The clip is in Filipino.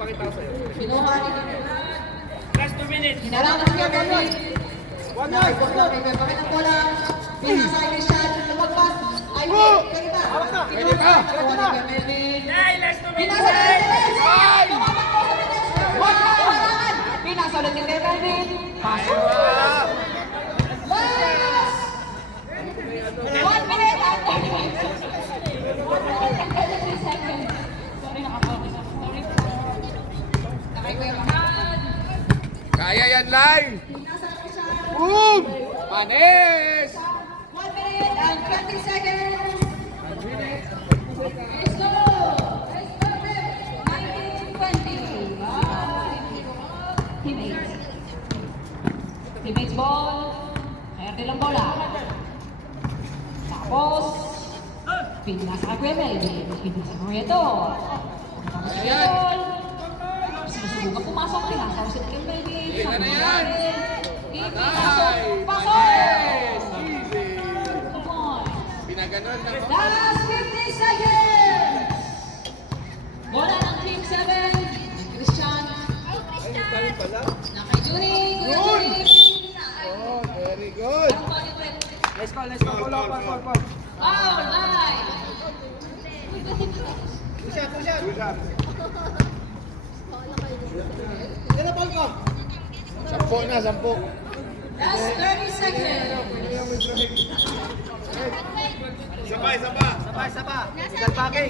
papakita ko sa'yo. Kinuha ni Last 2 minutes. Hinarang niya Kelvin. Nakipot kay Kelvin ang bola. Pinasa ni Sean. Lumagpas. Ay, kita. Kinuha ni Kelvin. Last 2 minutes. Pinasa ni Kelvin. Pinasa ulit ni Kelvin. Pasok. Last 1 minute and 33 seconds. Sorry, nakapagod. Sorry. Nakikuya Mahal. Kaya yan, Lai! Pinasa ni Sean. Boom! Panis! 1 minute and 20 seconds. Let's go! 19-20. Teammates. Teammates ball. Kaya nilang bola. Tapos, pinasa kay Kuya Melvin. Pinasa kay Kuya Don. Sinusubukan pumasok nila. Sa usit kay Melvin. Tingnan na yan. Pasok! Pasok! Panis! Easy! Come on. Pinaganon lang. Last 50 seconds! Bola ng Team 7. Christian. Na kay Juni. Kuya Juni. Oh, very good. Ang body wet. Let's go. Fall. Foul, line. Sampo na, sampo. Last 30 seconds. Sabay. Salpake.